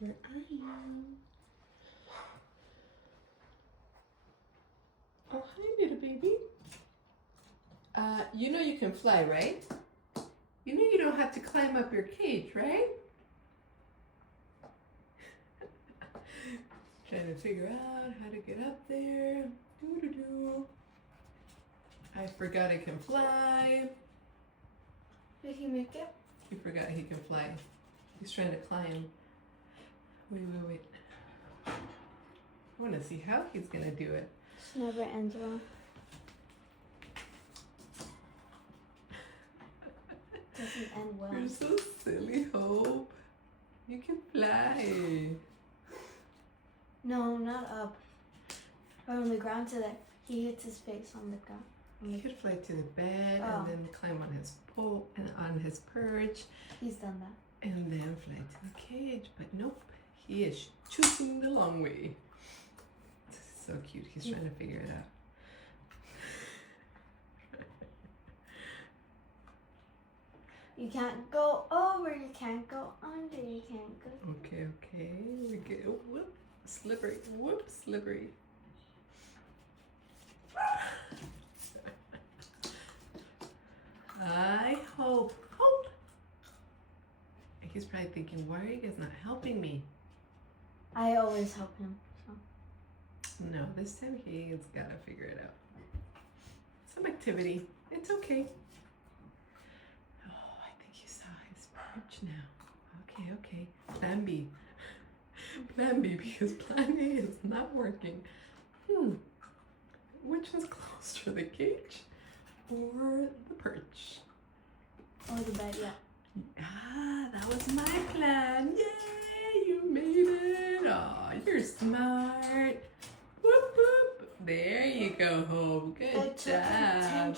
Here I am. Oh, hi, little baby. You know you can fly, right? You know you don't have to climb up your cage, right? Trying to figure out how to get up there. Doo-doo-doo. I forgot I can fly. Did he make it? He forgot he can fly. He's trying to climb. Wait. I want to see how he's going to do it. This never ends well. Doesn't end well. You're so silly, Hope. You can fly. No, not up. Or on the ground so that he hits his face on the ground. He could fly to the bed and then climb on his pole and on his perch. He's done that. And then fly to the cage. But nope, he is choosing the long way. This is so cute. He's trying to figure it out. You can't go over, you can't go under, you can't go. Okay. We get whoop, slippery, whoop, slippery. I hope. He's probably thinking, why are you guys not helping me? I always help him. So. No, this time he's got to figure it out. Some activity. It's okay. Oh, I think you saw his perch now. Okay. Plan B. Plan B, because plan A is not working. Which one's closer, the cage or the perch? Or the bed, yeah. That was my plan. Yay, you made it. Oh, you're smart. Whoop, whoop. There you go, Hope. Good job.